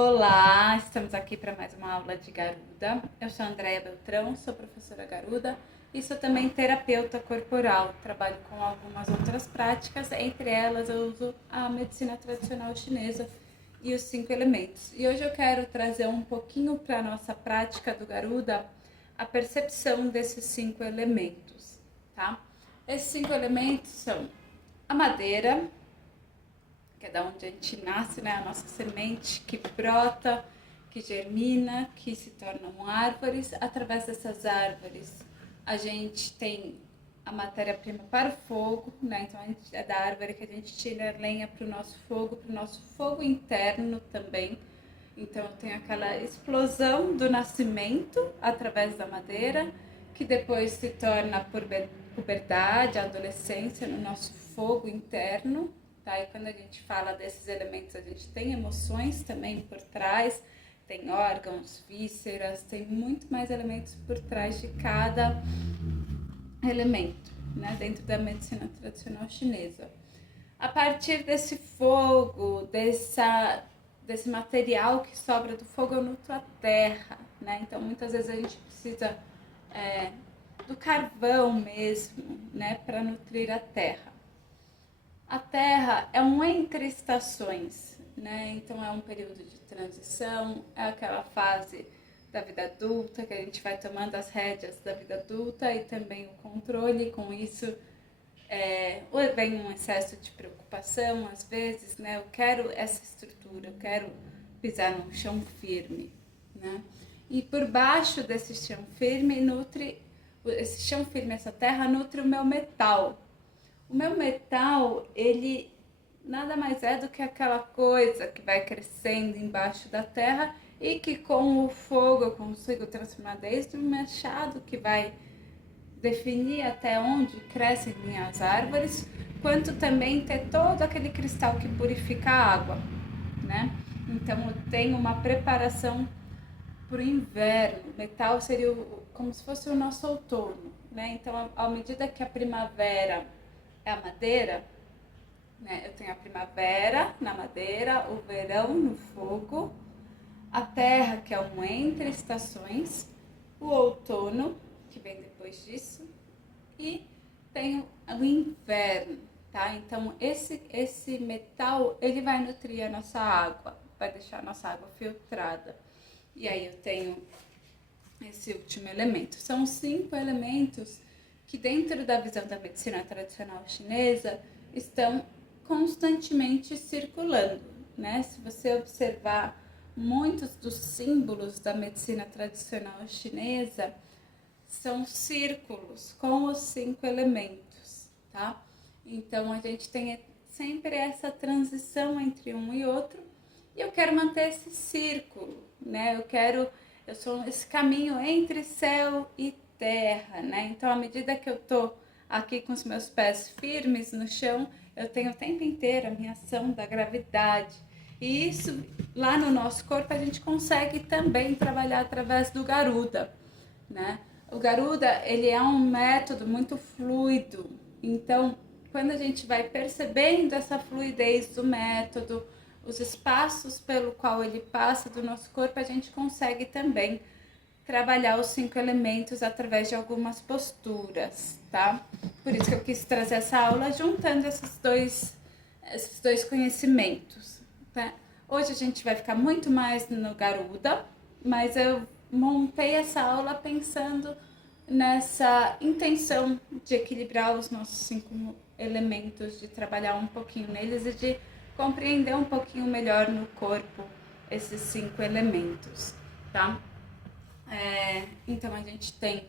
Olá, estamos aqui para mais uma aula de Garuda. Eu sou a Andréia Beltrão, sou professora Garuda e sou também terapeuta corporal. Trabalho com algumas outras práticas, entre elas eu uso a medicina tradicional chinesa e os 5 elementos. E hoje eu quero trazer um pouquinho para a nossa prática do Garuda a percepção desses 5 elementos, tá? Esses 5 elementos são a madeira, que é da onde a gente nasce, né? A nossa semente que brota, que germina, que se tornam árvores. Através dessas árvores, a gente tem a matéria-prima para o fogo, né? Então, é da árvore que a gente tira a lenha para o nosso fogo interno também. Então, tem aquela explosão do nascimento através da madeira, que depois se torna a puberdade, a adolescência no nosso fogo interno. Tá? E quando a gente fala desses elementos, a gente tem emoções também por trás, tem órgãos, vísceras, tem muito mais elementos por trás de cada elemento, né? Dentro da medicina tradicional chinesa. A partir desse fogo, desse material que sobra do fogo, eu nutro a terra, né? Então, muitas vezes a gente precisa do carvão mesmo, né? Para nutrir a terra. A Terra é um entre estações, né? Então é um período de transição, é aquela fase da vida adulta que a gente vai tomando as rédeas da vida adulta e também o controle. Com isso vem um excesso de preocupação, às vezes, né? Eu quero essa estrutura, eu quero pisar num chão firme, né? E por baixo desse chão firme esse chão firme, essa terra nutre o meu metal. O meu metal, ele nada mais é do que aquela coisa que vai crescendo embaixo da terra e que com o fogo eu consigo transformar desde um machado que vai definir até onde crescem minhas árvores, quanto também ter todo aquele cristal que purifica a água, né? Então eu tenho uma preparação para o inverno. O metal seria como se fosse o nosso outono, né? Então, à medida que a primavera é a madeira, né? Eu tenho a primavera na madeira, o verão no fogo, a terra, que é um entre estações, o outono, que vem depois disso, e tenho o inverno, tá? Então, esse metal, ele vai nutrir a nossa água, vai deixar a nossa água filtrada. E aí eu tenho esse último elemento. São 5 elementos que dentro da visão da medicina tradicional chinesa estão constantemente circulando, né? Se você observar muitos dos símbolos da medicina tradicional chinesa são círculos com os 5 elementos, tá? Então a gente tem sempre essa transição entre um e outro e eu quero manter esse círculo, né? Eu sou esse caminho entre céu e terra, né? Então, à medida que eu tô aqui com os meus pés firmes no chão, eu tenho o tempo inteiro a minha ação da gravidade. E isso, lá no nosso corpo, a gente consegue também trabalhar através do Garuda, né? O Garuda, ele é um método muito fluido. Então, quando a gente vai percebendo essa fluidez do método, os espaços pelo qual ele passa do nosso corpo, a gente consegue também trabalhar os 5 elementos através de algumas posturas, tá? Por isso que eu quis trazer essa aula juntando esses dois conhecimentos, tá? Hoje a gente vai ficar muito mais no Garuda, mas eu montei essa aula pensando nessa intenção de equilibrar os nossos 5 elementos, de trabalhar um pouquinho neles e de compreender um pouquinho melhor no corpo esses 5 elementos, tá? Então a gente tem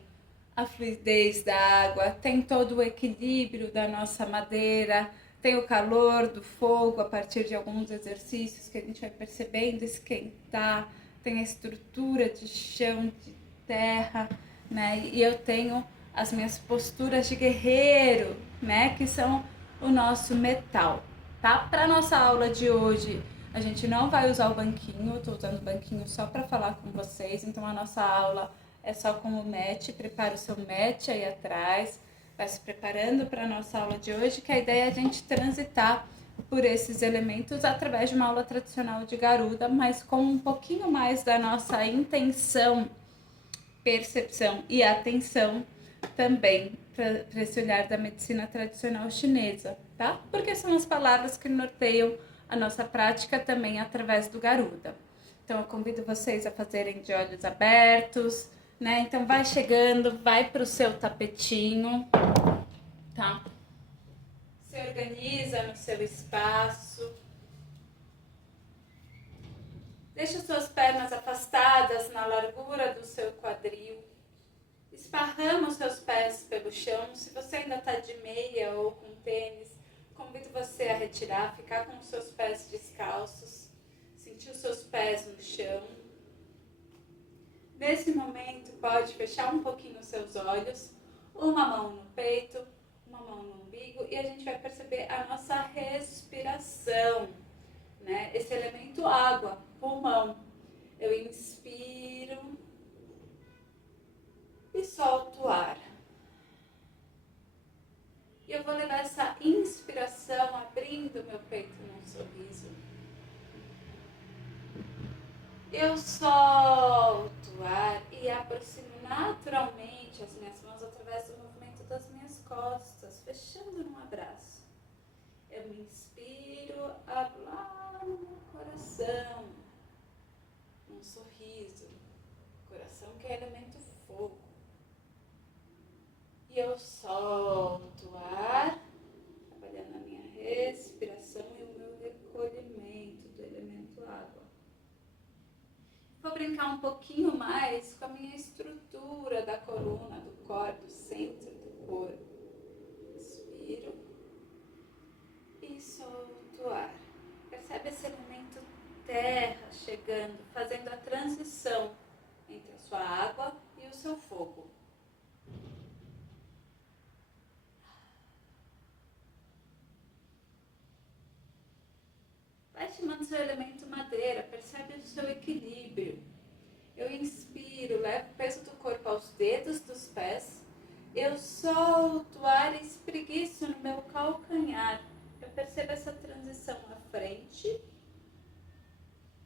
a fluidez da água, tem todo o equilíbrio da nossa madeira, tem o calor do fogo a partir de alguns exercícios que a gente vai percebendo esquentar, tem a estrutura de chão, de terra, né? E eu tenho as minhas posturas de guerreiro, né? Que são o nosso metal, tá? Para nossa aula de hoje, a gente não vai usar o banquinho, eu tô usando o banquinho só para falar com vocês, então a nossa aula é só com o mat, prepara o seu mat aí atrás, vai se preparando para a nossa aula de hoje, que a ideia é a gente transitar por esses elementos através de uma aula tradicional de Garuda, mas com um pouquinho mais da nossa intenção, percepção e atenção também para esse olhar da medicina tradicional chinesa, tá? Porque são as palavras que norteiam a nossa prática também através do Garuda. Então eu convido vocês a fazerem de olhos abertos, né? Então vai chegando, vai para o seu tapetinho, tá? Se organiza no seu espaço. Deixa suas pernas afastadas na largura do seu quadril. Esparrama os seus pés pelo chão. Se você ainda está de meia ou com tênis, convido você a retirar, ficar com os seus pés descalços. Sentir os seus pés no chão. Nesse momento, pode fechar um pouquinho os seus olhos. Uma mão no peito, uma mão no umbigo. E a gente vai perceber a nossa respiração, né? Esse elemento água, pulmão. Eu inspiro e solto o ar. E eu vou levar essa inspiração abrindo meu peito num sorriso. Eu solto o ar e aproximo naturalmente as minhas mãos através do movimento das minhas costas, fechando num abraço. Eu me inspiro, abro lá no meu coração, num sorriso. Coração que é elemento fogo. E eu solto o ar, trabalhando a minha respiração e o meu recolhimento do elemento água. Vou brincar um pouquinho mais com a minha estrutura da coluna, do core, do centro do corpo. Inspiro e solto o ar. Percebe esse elemento terra chegando, fazendo a transição entre a sua água e o seu fogo. Vai chamando seu elemento madeira, percebe o seu equilíbrio. Eu inspiro, levo o peso do corpo aos dedos dos pés. Eu solto o ar e espreguiço no meu calcanhar. Eu percebo essa transição à frente,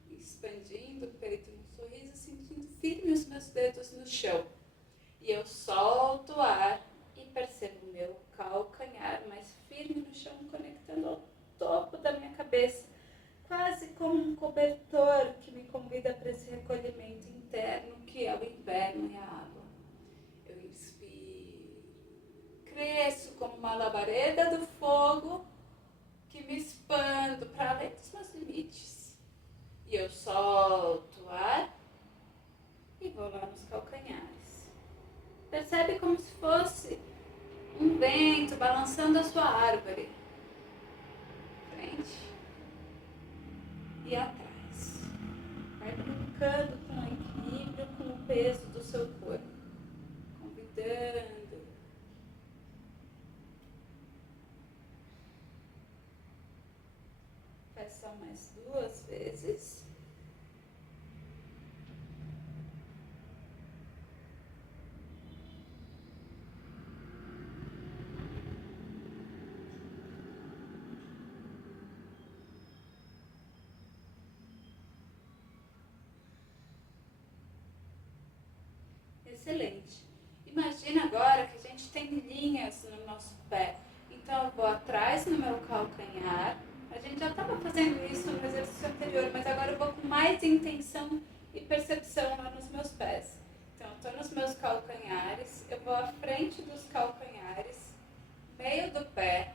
expandindo o peito no sorriso, sentindo firme os meus dedos no chão. E eu solto o ar e percebo o meu calcanhar mais firme no chão, conectando ao topo da minha cabeça, quase como um cobertor que me convida para esse recolhimento interno, que é o inverno e a água. Eu inspiro, cresço como uma labareda do fogo, que me expando para além dos meus limites. E eu solto o ar e vou lá nos calcanhares. Percebe como se fosse um vento balançando a sua árvore. Frente e atrás. Vai brincando com o equilíbrio, com o peso do seu corpo. Convidando. Faz só mais 2 vezes. Excelente. Imagina agora que a gente tem linhas no nosso pé. Então eu vou atrás no meu calcanhar. A gente já estava fazendo isso no exercício anterior, mas agora eu vou com mais intenção e percepção lá nos meus pés. Então eu estou nos meus calcanhares, eu vou à frente dos calcanhares, meio do pé,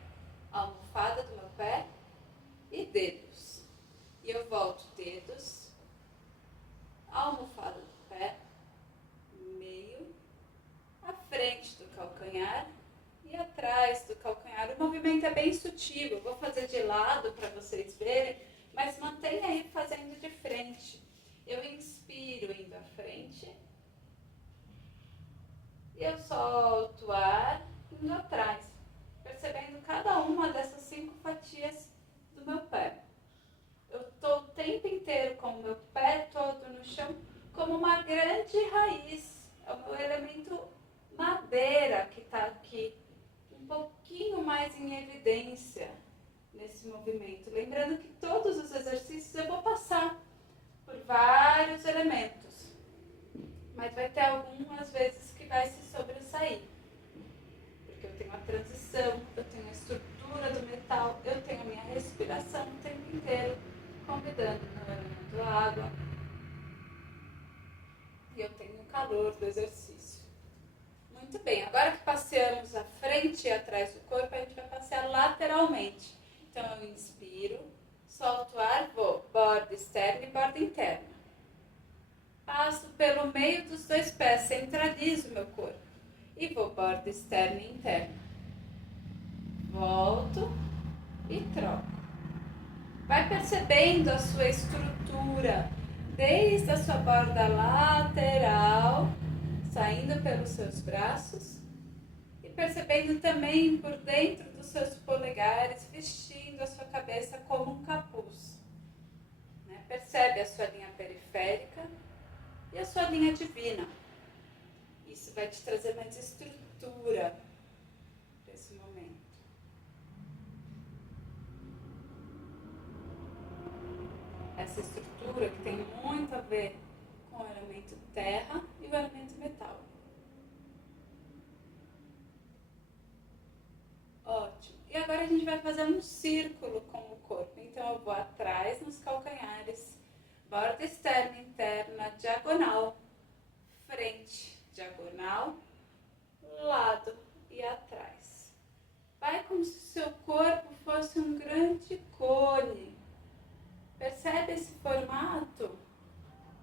almofada do meu pé e dedos. E eu volto dedos, almofada do pé, meio, à frente do calcanhar e atrás do calcanhar. O movimento é bem sutil, eu vou fazer de lado para vocês verem, mas mantenha aí fazendo de frente. Eu inspiro indo à frente e eu solto o ar indo atrás, percebendo cada uma dessas 5 fatias do meu pé. Eu estou o tempo inteiro com o meu pé todo no chão como uma grande raiz. É o meu elemento madeira que está aqui, um pouquinho mais em evidência nesse movimento. Lembrando que todos os exercícios eu vou passar por vários elementos, mas vai ter algumas vezes que vai se sobressair, porque eu tenho a transição, eu tenho a estrutura do metal, eu tenho a minha respiração o tempo inteiro, convidando no elemento água, e eu tenho o calor do exercício. Muito bem, agora que passeamos a frente e atrás do corpo, a gente vai passear lateralmente. Então eu inspiro, solto o ar, vou borda externa e borda interna. Passo pelo meio dos dois pés, centralizo o meu corpo. E vou borda externa e interna. Volto e troco. Vai percebendo a sua estrutura, desde a sua borda lateral, saindo pelos seus braços. E percebendo também por dentro dos seus polegares, vestindo a sua cabeça como um capuz. Percebe a sua linha periférica e a sua linha divina. Isso vai te trazer mais estrutura para esse momento. Essa estrutura que tem muito a ver com o elemento terra e o elemento metal. Ótimo. E agora a gente vai fazer um círculo com o corpo. Então eu vou atrás nos calcanhares, borda externa e interna, diagonal, frente, diagonal, lado e atrás. Vai como se o seu corpo fosse um grande cone. Percebe esse formato?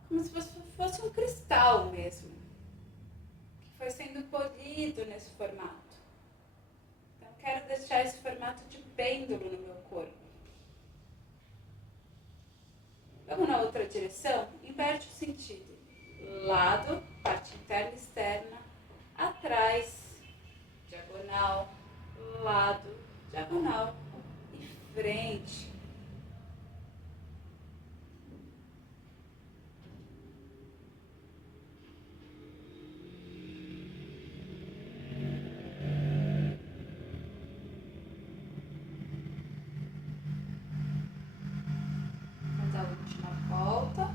Como se fosse um cristal mesmo, que foi sendo polido nesse formato. Então quero deixar esse formato de pêndulo no meu corpo. Vamos na outra direção? Inverte o sentido. Lado, parte interna e externa, atrás, diagonal, lado, diagonal e frente. Faz a última volta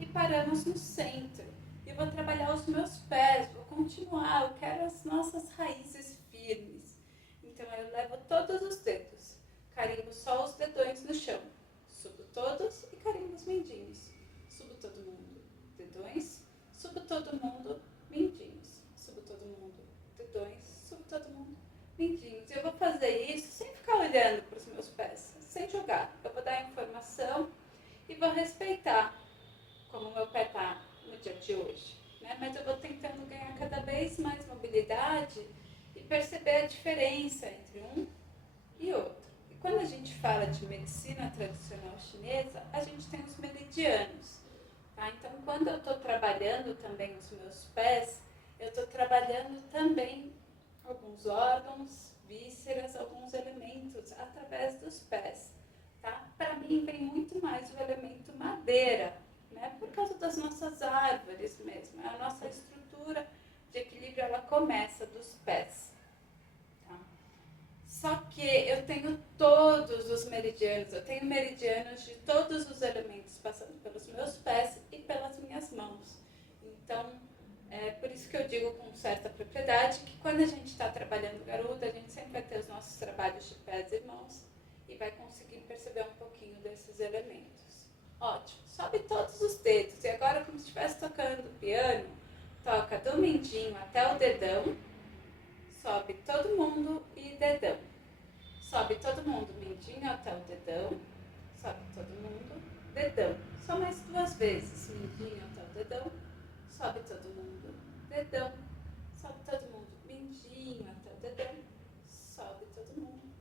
e paramos no centro. Eu vou trabalhar os meus pés, vou continuar, eu quero as nossas raízes firmes. Então eu levo todos os dedos, carimbo só os dedões no chão, subo todos e carimbo os mindinhos. Subo todo mundo, dedões, subo todo mundo, mindinhos. Subo todo mundo, dedões, subo todo mundo, mindinhos. Eu vou fazer isso sem ficar olhando para os meus pés, sem jogar. Eu vou dar informação e vou respeitar como o meu pé está no dia de hoje, né? Mas eu vou tentando ganhar cada vez mais mobilidade e perceber a diferença entre um e outro. E quando a gente fala de medicina tradicional chinesa, a gente tem os meridianos, tá? Então quando eu estou trabalhando também os meus pés, eu estou trabalhando também alguns órgãos, vísceras, alguns elementos através dos pés, tá? Para mim vem muito mais o elemento madeira, né? Por causa das nossas árvores mesmo, a nossa estrutura de equilíbrio ela começa dos pés, tá? Só que eu tenho todos os meridianos, eu tenho meridianos de todos os elementos passando pelos meus pés e pelas minhas mãos. Então, é por isso que eu digo com certa propriedade que quando a gente está trabalhando Garuda, a gente sempre vai ter os nossos trabalhos de pés e mãos e vai conseguir perceber um pouquinho desses elementos. Ótimo, sobe todos os dedos e agora como se estivesse tocando piano, toca do mindinho até o dedão, sobe todo mundo e dedão. Sobe todo mundo, mindinho até o dedão, sobe todo mundo, dedão. Só mais 2 vezes, mindinho até o dedão, sobe todo mundo, dedão. Sobe todo mundo, mindinho até o dedão, sobe todo mundo,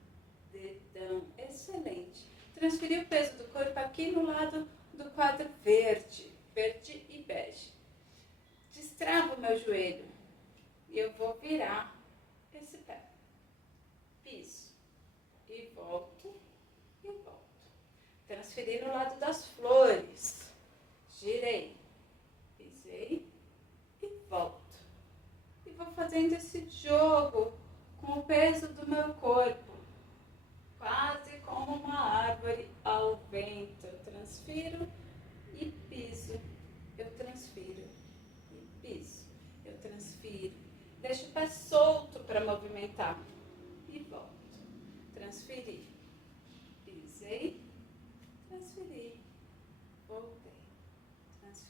dedão. Excelente. Transferir o peso do corpo aqui no lado do quadro verde, verde e bege. Destravo o meu joelho e eu vou virar esse pé. Piso e volto e volto. Transferir no lado das flores. Girei, pisei e volto. E vou fazendo esse jogo com o peso do meu corpo, quase como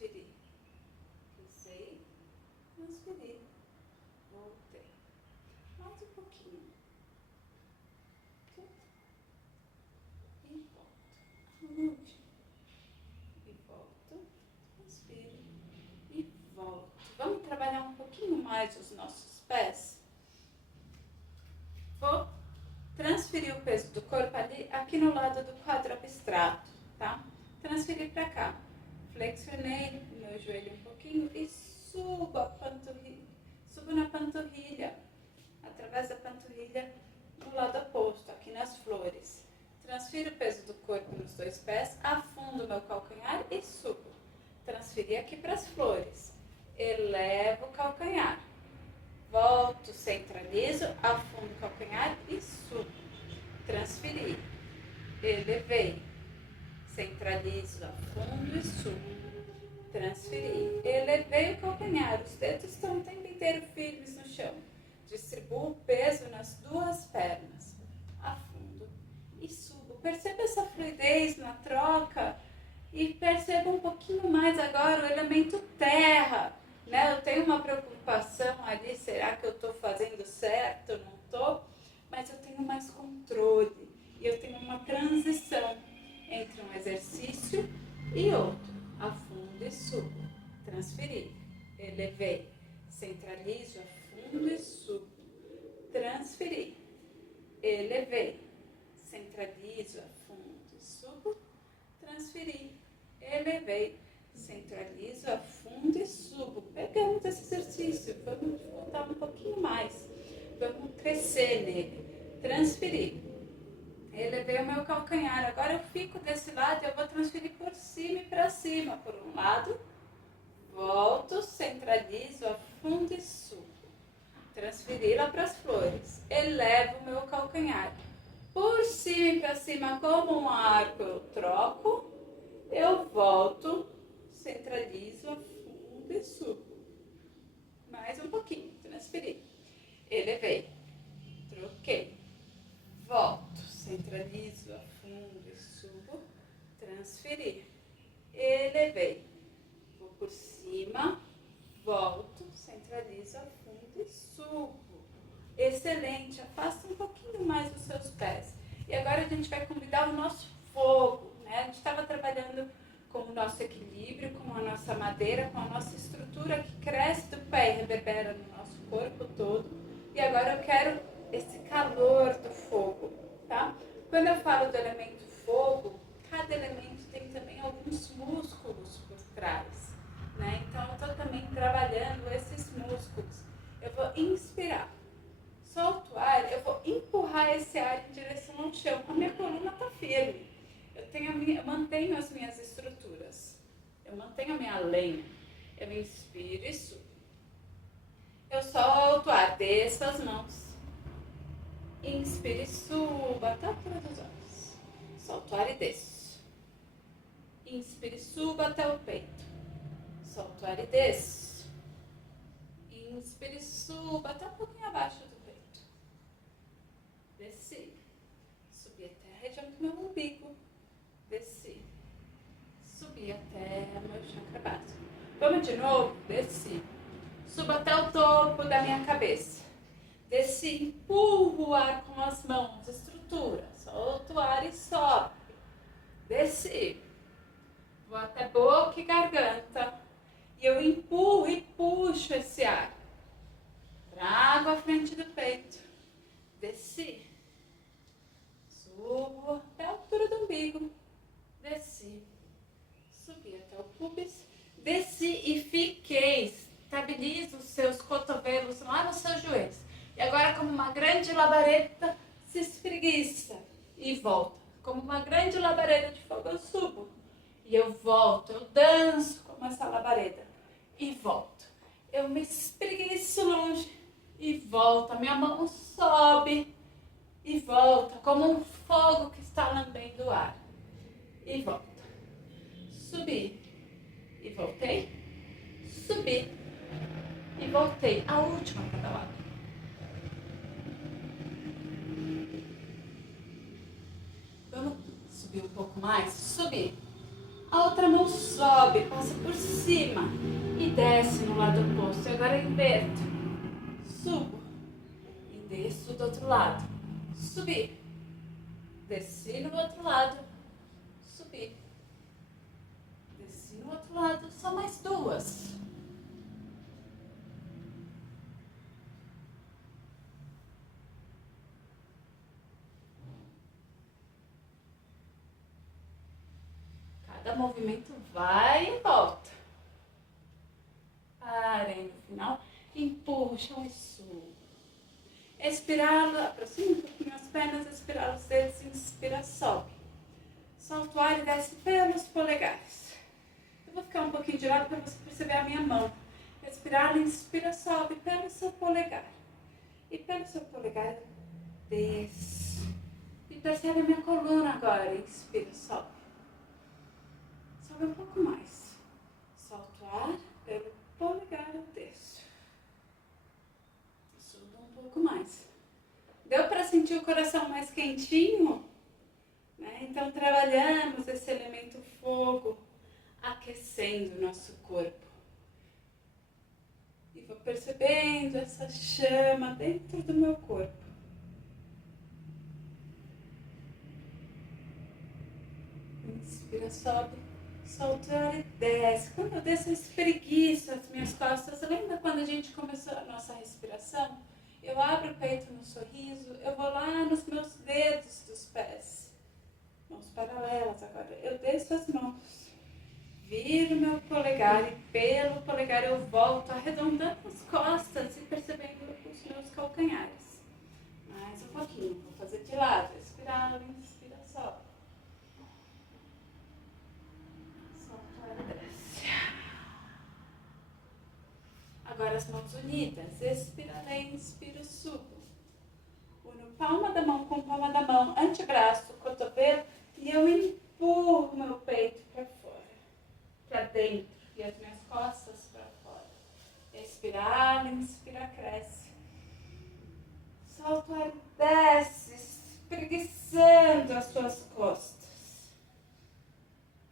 transferi. Pisei, transferi. Voltei. Mais um pouquinho. E volto. Último. E volto. Transpiro. E volto. Vamos trabalhar um pouquinho mais os nossos pés? Vou transferir o peso do corpo ali, aqui no lado do quadro abstrato, tá? Transferir para cá. Flexionei o meu joelho um pouquinho e subo a panturrilha. Subo na panturrilha, através da panturrilha no lado oposto, aqui nas flores. Transfiro o peso do corpo nos dois pés, afundo o meu calcanhar e subo. Transferi aqui para as flores. Elevo o calcanhar. Volto, centralizo, afundo o calcanhar e subo. Transferi. Elevei. Centralizo, afundo e subo. Transferi. Elevei o calcanhar. Os dedos estão o tempo inteiro firmes no chão. Distribuo o peso nas duas pernas. Afundo e subo. Perceba essa fluidez na troca. E perceba um pouquinho mais agora o elemento terra. Né? Eu tenho uma preocupação ali, será que eu estou fazendo certo, não estou? Mas eu tenho mais controle e eu tenho uma transição entre um exercício e outro. Afundo e subo, transferi, elevei, centralizo, afundo e subo, transferi, elevei, centralizo, afundo e subo, transferi, elevei, centralizo, afundo e subo. Pegamos esse exercício, vamos voltar um pouquinho mais. Vamos crescer nele. Transferir. Elevei o meu calcanhar. Agora eu fico desse lado e eu vou transferir por cima e para cima. Por um lado, volto, centralizo, afundo e subo. Transferir lá para as flores. Elevo o meu calcanhar. Por cima e para cima, como um arco, eu troco. Eu volto, centralizo, afundo e subo. Mais um pouquinho, transferi. Elevei, troquei, volto, centralizo, afundo e subo. Transferi, elevei, vou por cima, volto, centralizo, afundo e subo. Excelente, afasta um pouquinho mais os seus pés. E agora a gente vai convidar o nosso fogo, né? A gente estava trabalhando com o nosso equilíbrio, com a nossa madeira, com a nossa estrutura que cresce do pé e reverbera no nosso corpo todo. E agora eu quero esse calor do fogo, tá? Quando eu falo do elemento fogo, cada elemento tem também alguns músculos por trás, né? Então eu estou também trabalhando esses músculos. Eu vou inspirar, solto o ar, eu vou empurrar esse ar em direção ao chão. A minha coluna está firme. Eu mantenho as minhas estruturas. Eu mantenho a minha lenha. Eu inspiro e subo. Eu solto o ar, desço as mãos. Inspiro e subo até a altura dos olhos. Solto o ar e desço. Inspiro e subo até o peito. Solto o ar e desço. Inspiro e subo até um pouquinho abaixo do peito. Desci. Subi até a região do meu umbigo. Desci. Subi até o meu chakra básico. Vamos de novo? Desci. Subo até o topo da minha cabeça. Desci, empurro o ar com as mãos, estrutura. Solto o ar e sobe. Desci. Vou até boca e garganta. E eu empurro e puxo esse ar. Trago à frente do peito. Desci. Subo até a altura do umbigo. Desci. Subi até o pubis. Desci e fiquei. Estabiliza os seus cotovelos lá nos seus joelhos. E agora, como uma grande labareda, se espreguiça e volta. Como uma grande labareda de fogo, eu subo. E eu volto, eu danço como essa labareda. E volto. Eu me espreguiço longe e volto. A minha mão sobe e volta, como um fogo que está lambendo o ar. E volta. Subi e voltei. Subi e voltei. A última para cada lado. Vamos subir um pouco mais? Subir. A outra mão sobe. sobe, passa por cima e desce no lado oposto. E agora eu inverto. Subo e desço do outro lado. Subir. Desci no outro lado. Subir. Desci no outro lado. Só mais duas. Cada movimento vai e volta. Parem no final. Empurram e subo. Expirá-lo, aproxima um pouquinho as pernas, expirar os dedos, inspira, sobe. Solta o ar e desce pelos polegares. Eu vou ficar um pouquinho de lado para você perceber a minha mão. Respirar, inspira, sobe pelo seu polegar. E pelo seu polegar, desce. E percebe a minha coluna agora. Inspira, sobe. Sobe um pouco mais. Solta o ar, pelo polegar, eu desço. Subo um pouco mais. Deu para sentir o coração mais quentinho? Então trabalhamos esse elemento fogo, aquecendo o nosso corpo. E vou percebendo essa chama dentro do meu corpo. Inspira, sobe, solta o ar e desce. Quando eu desço, eu espreguiço as minhas costas. Lembra quando a gente começou a nossa respiração? Eu abro o peito no sorriso, eu vou lá nos meus dedos dos pés. Mãos paralelas agora. Eu desço as mãos, viro meu polegar e pelo polegar eu volto arredondando as costas e percebendo os meus calcanhares. Mais um pouquinho. Vou fazer de lado. Expirar, inspira, sobe. Solta e desce. Agora as mãos unidas. Expira, inspira, subo. Uno palma da mão com palma da mão, antebraço, cotovelo, e eu empurro meu peito para fora, para dentro, e as minhas costas para fora. Expirar, inspira, cresce. Solta o ar, desce, espreguiçando as suas costas.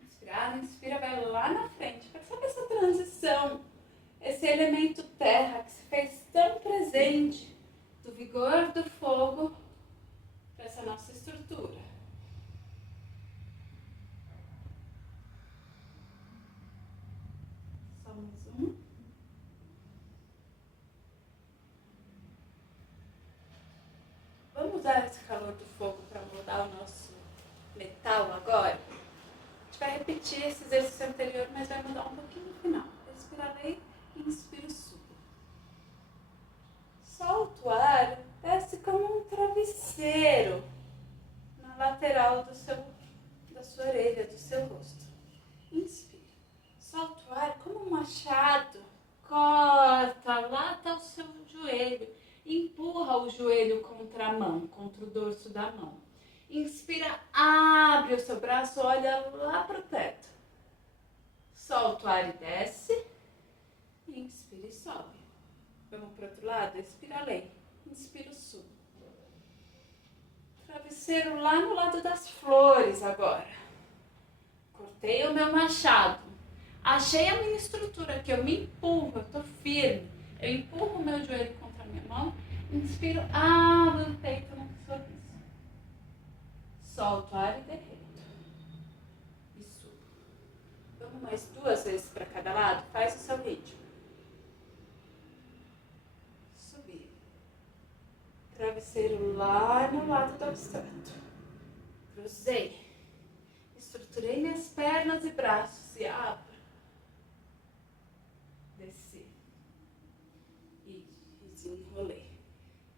Inspirar, inspira, vai lá na frente. Percebe essa transição, esse elemento terra que se fez tão presente, do vigor do fogo para essa nossa estrutura. Só mais um. Vamos usar esse calor do fogo para moldar o nosso metal agora? A gente vai repetir esse exercício anterior, mas vai mudar um pouquinho no final. Respirarei, inspiro, subo. Solta o ar, desce como um travesseiro na lateral da sua orelha, do seu rosto. Inspira. Solta o ar como um machado. Corta lá até o seu joelho. Empurra o joelho contra a mão, contra o dorso da mão. Inspira, abre o seu braço, olha lá para o teto. Solta o ar e desce. Inspira e sobe. Vamos para o outro lado? Expira, lei. Inspira, subo. Travesseiro lá no lado das flores agora. Cortei o meu machado. Achei a minha estrutura aqui. Eu me empurro, eu estou firme. Eu empurro o meu joelho contra a minha mão. Inspiro, abro o peito no sorriso. Solto o ar e derreto. E subo. Vamos mais 2 vezes para cada lado? Faz o seu ritmo. Travesseiro lá no lado do abstrato. Cruzei. Estruturei minhas pernas e braços e abro. Desci. E desenrolei.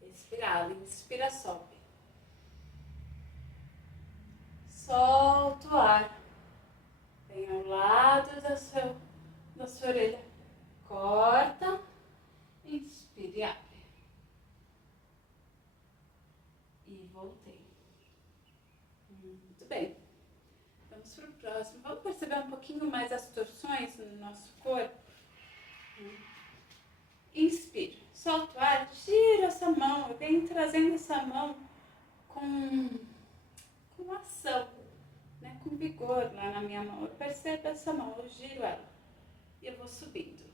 Expirar. Inspira, sobe. Solta o ar. Vem ao lado da sua orelha. Corta. Inspire e abre. Voltei. Muito bem. Vamos para o próximo. Vamos perceber um pouquinho mais as torções no nosso corpo. Inspira. Solta o ar. Gira essa mão. Eu venho trazendo essa mão com ação, né? com vigor lá na minha mão. Eu percebo essa mão, eu giro ela e eu vou subindo.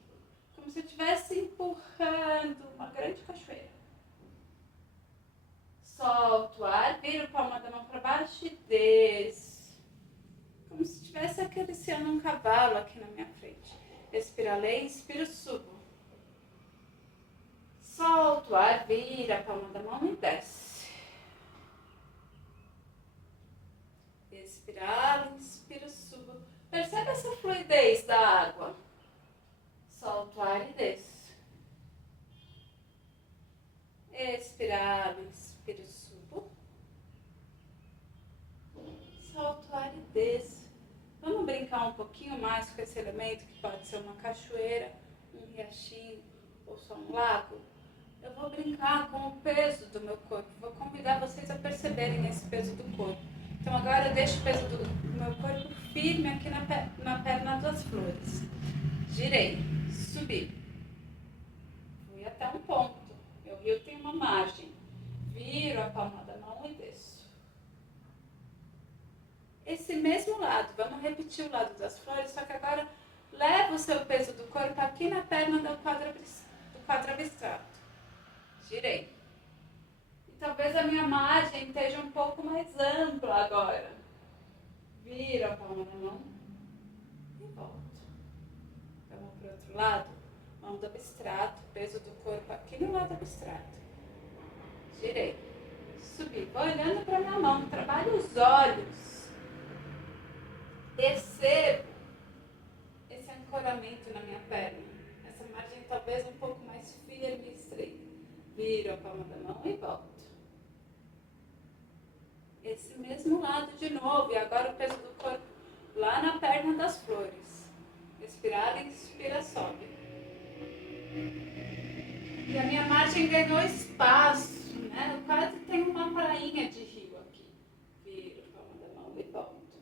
Como se eu estivesse empurrando uma grande cachoeira. Solto o ar, viro a palma da mão para baixo e desço. Como se estivesse acariciando um cavalo aqui na minha frente. Respira lei, inspiro, subo. Solto o ar, vira a palma da mão e desce. Respirar, inspiro, subo. Percebe essa fluidez da água. Solto o ar e desço. Expirar, inspiro, subo. Solto o ar e desço. Vamos brincar um pouquinho mais com esse elemento, que pode ser uma cachoeira, um riachinho ou só um lago. Eu vou brincar com o peso do meu corpo. Vou convidar vocês a perceberem esse peso do corpo. Então agora eu deixo o peso do meu corpo firme aqui na perna das flores. Girei, subi. Fui até um ponto. Meu rio tem uma margem. Viro a palma da mão e desço. Esse mesmo lado, vamos repetir o lado das flores, só que agora leva o seu peso do corpo aqui na perna do quadriceps. Girei. E talvez a minha margem esteja um pouco mais ampla agora. Viro a palma da mão e volto. Vamos para o outro lado. Mão do abstrato, peso do corpo aqui no lado abstrato. Girei. Subi. Vou olhando para minha mão. Trabalho os olhos. Percebo esse ancoramento na minha perna. Essa margem talvez um pouco mais firme e estreita. Viro a palma da mão e volto. Esse mesmo lado de novo. E agora o peso do corpo lá na perna das flores. Respirar, inspira, sobe. E a minha margem ganhou espaço, né? Eu quase tenho uma prainha de rio aqui. Viro a palma da mão e volto.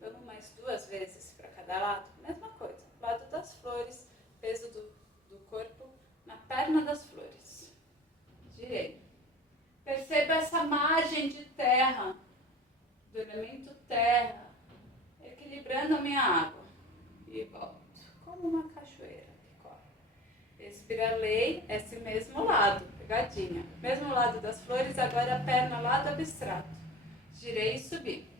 Vamos mais 2 vezes para cada lado. Mesma coisa. Lado das flores, peso do corpo na perna das flores. Girei. Perceba essa margem de terra, do elemento terra, equilibrando a minha água. E volto. Como uma cachoeira que corre. Respira lei, esse mesmo lado, pegadinha. Mesmo lado das flores, agora a perna lado abstrato. Girei e subi.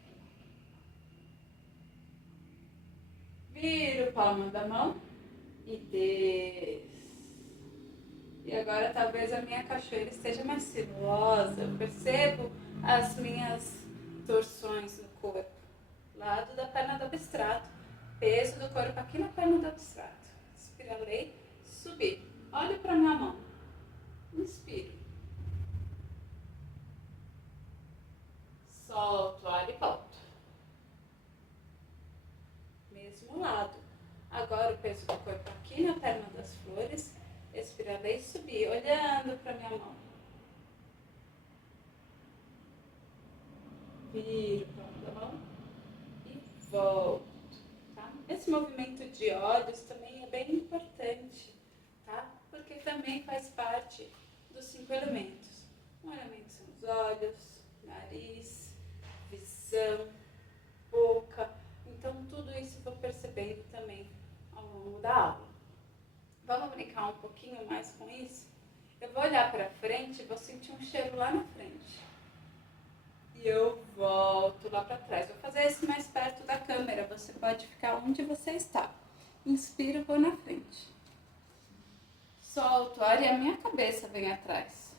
Viro palma da mão e desço. E agora talvez a minha cachoeira esteja mais sinuosa. Eu percebo as minhas torções no corpo. Lado da perna do abstrato. Peso do corpo aqui na perna do abstrato. Inspira lei, subir. Olho para minha mão. Inspiro. Solto, ar e volto. Mesmo lado. Agora o peso do corpo aqui na perna das flores. Expira e subir, olhando para minha mão. Viro para a mão e volto. Tá? Esse movimento de olhos também é bem importante, tá? Porque também faz parte dos 5 elementos. Um elemento são os olhos, nariz, visão, boca. Então tudo isso eu vou percebendo também ao longo da aula. Vamos brincar um pouquinho mais com isso? Eu vou olhar para frente e vou sentir um cheiro lá na frente. E eu volto lá para trás. Vou fazer isso mais perto da câmera. Você pode ficar onde você está. Inspiro, vou na frente. Solto o ar e a minha cabeça vem atrás.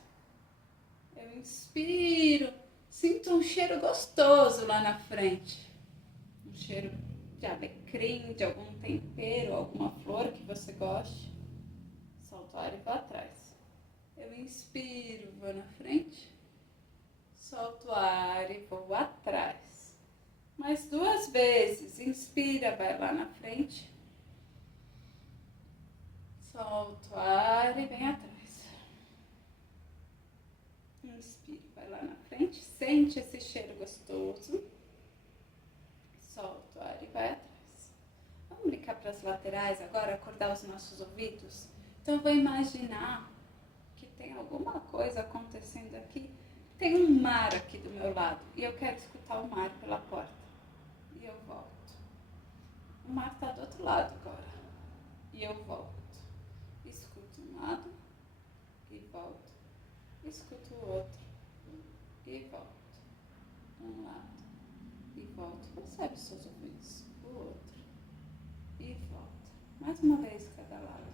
Eu inspiro. Sinto um cheiro gostoso lá na frente. Um cheiro de alecrim, de algum tempero, alguma flor que você goste. Solto o ar e vou atrás. Eu inspiro, vou na frente. Solto o ar e vou atrás. Mais 2 vezes. Inspira, vai lá na frente. Solto o ar e vem atrás. Inspira, vai lá na frente. Sente esse cheiro gostoso. Solto o ar e vai atrás. Vamos brincar para as laterais agora, acordar os nossos ouvidos? Então eu vou imaginar que tem alguma coisa acontecendo aqui. Tem um mar aqui do meu lado e eu quero escutar o mar pela porta. e eu volto. O mar está do outro lado agora e eu volto. Escuto um lado e volto. Escuto o outro e volto. Um lado e volto. Percebe os seus ouvidos. O outro e volta. Mais uma vez cada lado.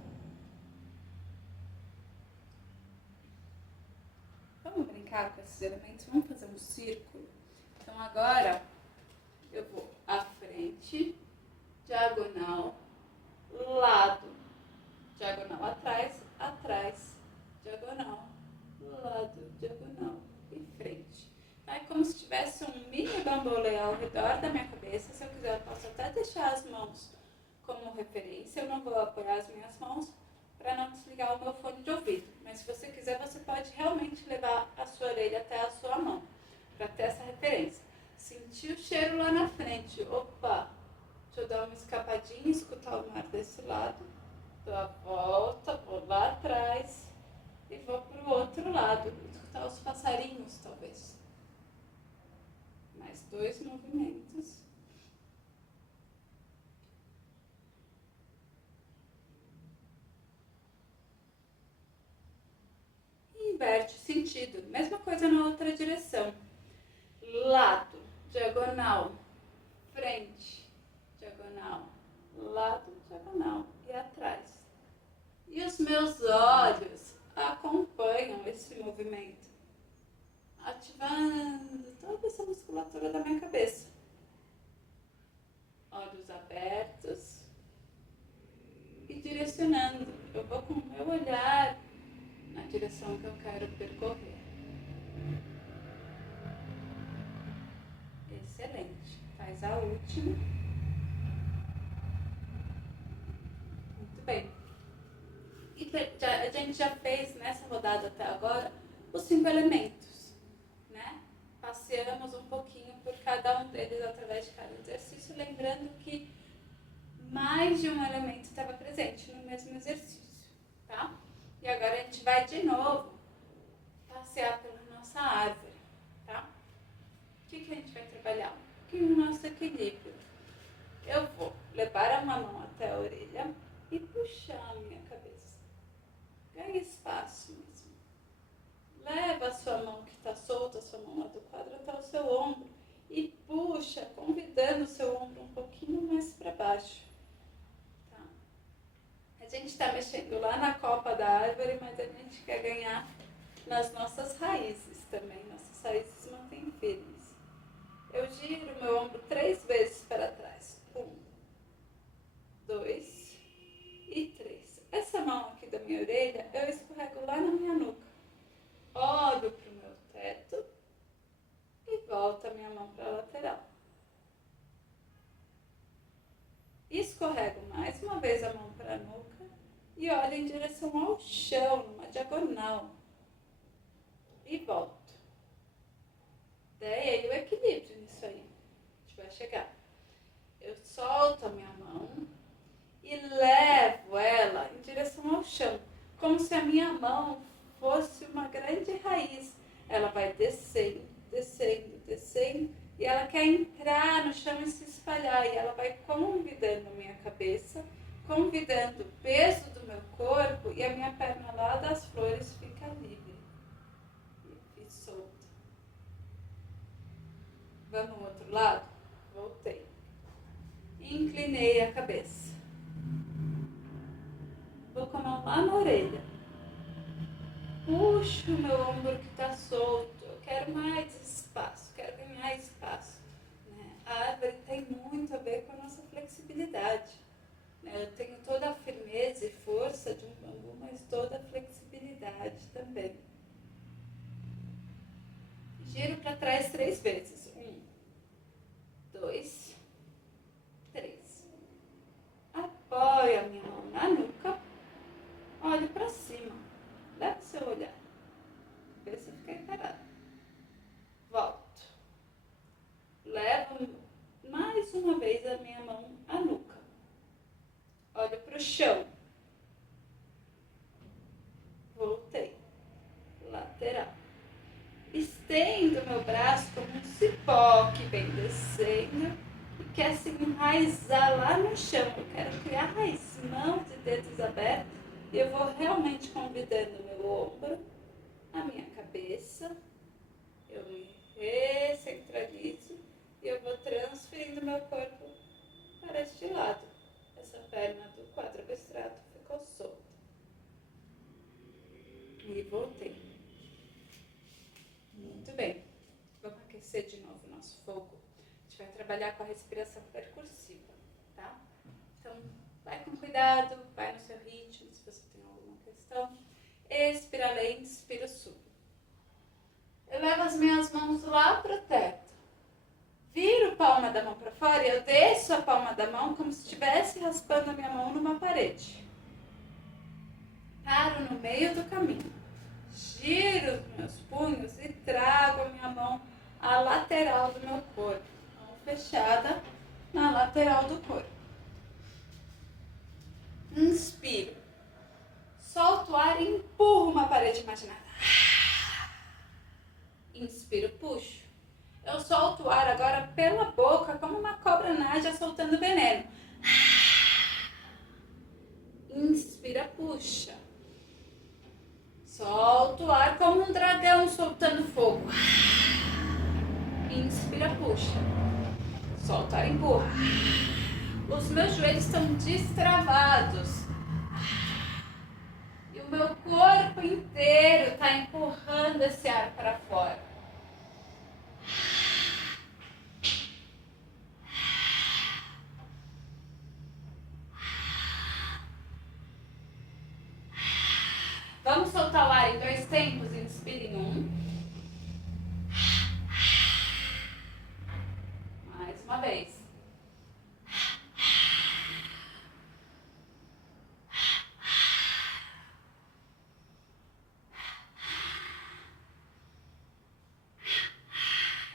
Vamos brincar com esses elementos? Vamos fazer um círculo? Então agora eu vou à frente, diagonal, lado, diagonal atrás, atrás, diagonal, lado, diagonal e frente. É como se tivesse um mini bambolê ao redor da minha cabeça. Se eu quiser, eu posso até deixar as mãos como referência. Eu não vou apoiar as minhas mãos para não desligar o meu fone de ouvido. Mas se você quiser, você pode realmente levar a sua orelha até a sua mão, para ter essa referência. Sentir o cheiro lá na frente. Opa! Deixa eu dar uma escapadinha, escutar o mar desse lado. Dou a volta, vou lá atrás e vou para o outro lado. Escutar os passarinhos, talvez. Mais 2 movimentos. E inverte o sentido. Mesma coisa na outra direção. Lado, diagonal, frente, diagonal, lado, diagonal e atrás. E os meus olhos acompanham esse movimento, ativando toda essa musculatura da minha cabeça. Olhos abertos e direcionando. Eu vou com o meu olhar na direção que eu quero percorrer. Excelente. Faz a última. Muito bem. E a gente já fez nessa rodada até agora os 5 elementos, né? Passeamos um pouquinho por cada um deles através de cada exercício, lembrando que mais de um elemento estava presente no mesmo exercício, tá? E agora a gente vai de novo passear pela nossa árvore, tá? O que a gente vai trabalhar? Um pouquinho o nosso equilíbrio. Eu vou levar uma mão até a orelha e puxar a minha cabeça. Ganha espaço mesmo. Leva a sua mão que está solta, a sua mão lá do quadro até o seu ombro e puxa, convidando o seu ombro um pouquinho mais para baixo. Tá? A gente está mexendo lá na copa da árvore, mas a gente quer ganhar nas nossas raízes também. Nossas raízes se mantêm firmes. Eu giro meu ombro 3 vezes para trás. 1, 2 e 3. Essa mão aqui da minha orelha, eu escorrego lá na minha nuca. Olho para o meu teto e volto a minha mão para a lateral. Escorrego mais uma vez a mão para a nuca e olho em direção ao chão, numa diagonal. E volto. Daí aí o equilíbrio nisso aí. A gente vai chegar. Eu solto a minha mão e levo ela em direção ao chão, como se a minha mão fosse uma grande raiz. Ela vai descendo, descendo, descendo, e ela quer entrar no chão e se espalhar, e ela vai convidando a minha cabeça, convidando o peso do meu corpo, e a minha perna lá das flores fica livre e solta. Vamos no outro lado? Voltei. Inclinei a cabeça. Vou com a mão lá na orelha. Puxo o meu ombro que está solto. Eu quero mais espaço, quero ganhar espaço. Né? A árvore tem muito a ver com a nossa flexibilidade. Né? Eu tenho toda a firmeza e força de um bambu, mas toda a flexibilidade também. Giro para trás 3 vezes. 1, 2, 3. Apoio a minha mão na nuca. Olho para cima. Leva o seu olhar. A cabeça fica encarada. Volto. Levo mais uma vez a minha mão à nuca. Olho para o chão. Voltei. Lateral. Estendo meu braço como um cipó que vem descendo e quer se enraizar lá no chão. Eu quero criar raiz, mãos e dedos abertos. E eu vou realmente convidando o meu ombro, a minha cabeça. Eu me recentralizo e eu vou transferindo meu corpo para este lado. Essa perna do quadriceps ficou solta. E voltei. Muito bem. Vamos aquecer de novo o nosso fogo. A gente vai trabalhar com a respiração percursiva, tá? Então, vai com cuidado, vai no seu ritmo, se você tem alguma questão. Expira lento, inspira subo. Eu levo as minhas mãos lá pro teto. Viro a palma da mão para fora e eu desço a palma da mão como se estivesse raspando a minha mão numa parede. Paro no meio do caminho. Giro os meus punhos e trago a minha mão à lateral do meu corpo. Mão fechada na lateral do corpo. Inspiro. Solto o ar e empurro uma parede imaginária. Inspiro, puxo. Eu solto o ar agora pela boca, como uma cobra naja soltando veneno. Inspira, puxa. Solto o ar como um dragão soltando fogo. Inspira, puxa. Solta o ar, empurra. Os meus joelhos estão destravados. E o meu corpo inteiro está empurrando esse ar para fora. Vamos soltar o ar em 2 tempos. Inspira em 1. Mais uma vez.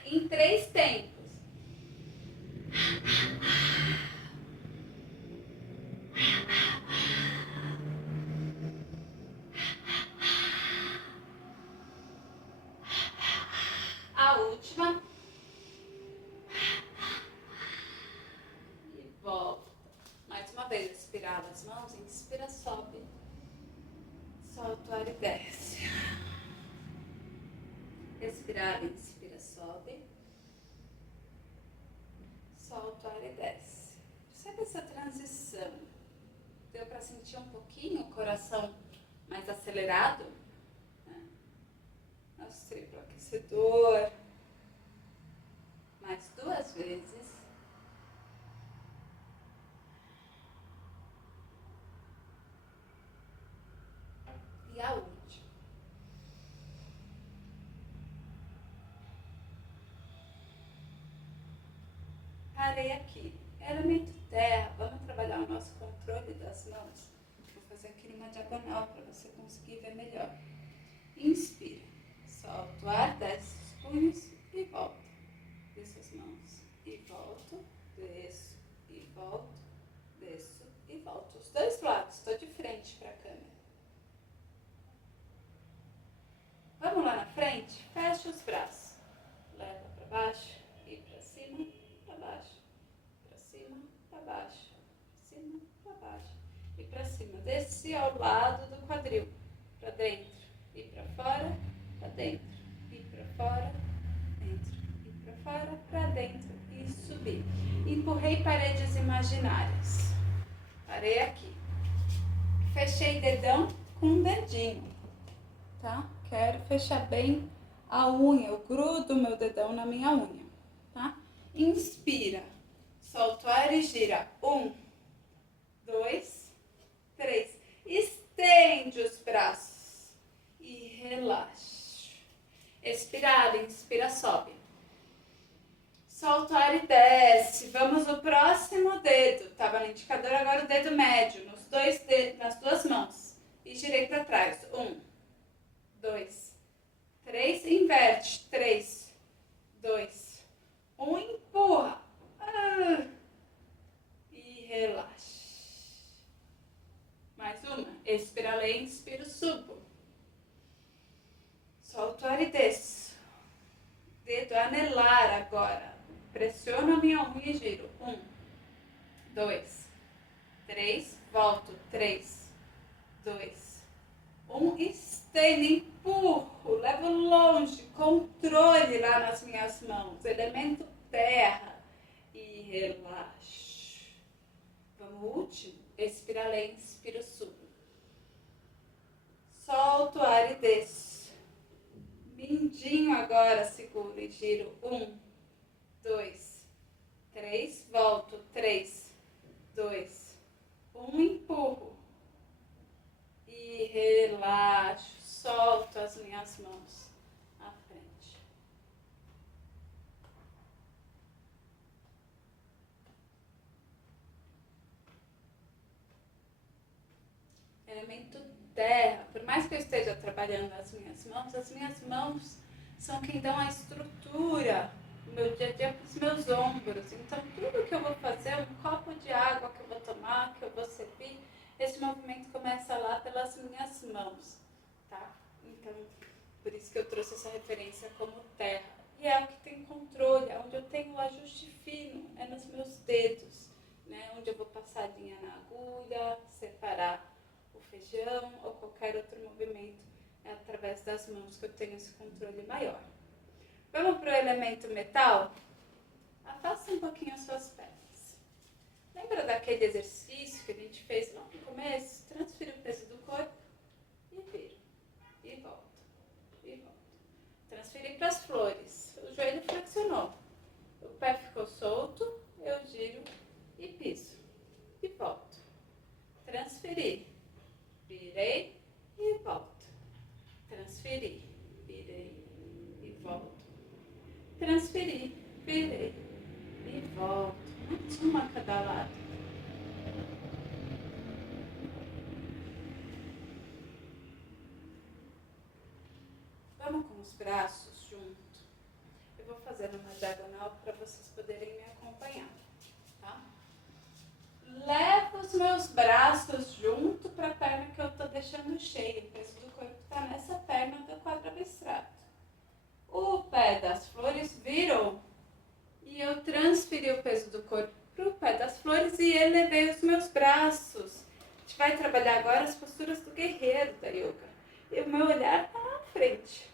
Em 3 tempos. A última. E volta. Mais uma vez, expirar as mãos. Inspira, sobe. Solta o ar e desce. Respirar, inspira, sobe. Solta o ar e desce. Percebe essa transição? Deu para sentir um pouquinho o coração mais acelerado? Nosso triplo aquecedor. Mais 2 vezes. E a última. Parei aqui. Elemento terra. Vamos trabalhar o nosso controle das mãos. Vou fazer aqui numa diagonal para você conseguir ver melhor. Inspira. Solta o ar, desce os punhos e volta. Desço as mãos e volto. Desço e volto. Desço e volto. Os 2 lados. Estou de frente para a câmera. Vamos lá na frente? Fecha os braços. Leva para baixo e para cima, para baixo. Para cima, para baixo. Para cima, para baixo. E para cima. Desce ao lado do quadril. Para dentro e para fora. Para dentro e para fora. Dentro e para fora. Para dentro e subir. Empurrei paredes imaginárias. Parei aqui. Fechei dedão com um dedinho. Tá? Quero fechar bem a unha. Eu grudo o meu dedão na minha unha. Tá? Inspira. Solta o ar e gira. 1, 2, 3. Estende os braços. E relaxa. Expirada. Inspira, sobe. Solta o ar e desce. Vamos no próximo dedo. Estava no indicador, agora o dedo médio. Nas 2 mãos. E girei para trás. 1, 2, 3. Inverte. 3, 2, 1. Empurra. E relaxa. Mais uma. Expira lento, inspiro, subo. Solto o ar e desço. Dedo anelar agora. Pressiono a minha unha e giro. 1, 2, 3. Volto. 3, 2, 1. Estendo, empurro, levo longe. Controle lá nas minhas mãos. Elemento terra. E relaxo. Vamos, último. Expira lento, inspiro, subo. Solto o ar e desço. Mindinho agora, seguro e giro. 1, 2, 3. Volto. 3, 2, 1. Empurro. E relaxo. Solto as minhas mãos à frente. Elemento terra. Por mais que eu esteja trabalhando as minhas mãos são quem dão a estrutura no meu dia a dia para os meus ombros. Então, tudo que eu vou fazer, um copo de água que eu vou tomar, que eu vou servir, esse movimento começa lá pelas minhas mãos, tá? Então, por isso que eu trouxe essa referência como terra. E é o que tem controle, é onde eu tenho o ajuste fino, é nos meus dedos, né? Onde eu vou passar a linha na agulha, separar o feijão ou qualquer outro movimento, é através das mãos que eu tenho esse controle maior. Vamos para o elemento metal? Afasta um pouquinho as suas pernas. Lembra daquele exercício que a gente fez lá no começo? Transfira o peso do corpo e vira. E volta. E volta. Transferi para as flores. O joelho flexionou. O pé ficou solto. Eu giro e piso. E volto. Transferi. Virei e volto. Transferi. Virei e volto. Transferi. Virei e volto. Mais uma a cada lado. Vamos com os braços juntos. Eu vou fazer uma diagonal para vocês poderem me acompanhar, tá? Levo os meus braços junto para a perna que eu estou deixando cheia. O peso do corpo está nessa perna do quadriceps. O pé das flores virou. E eu transferi o peso do corpo para o pé das flores e elevei os meus braços. A gente vai trabalhar agora as posturas do guerreiro da yoga. E o meu olhar está lá na frente.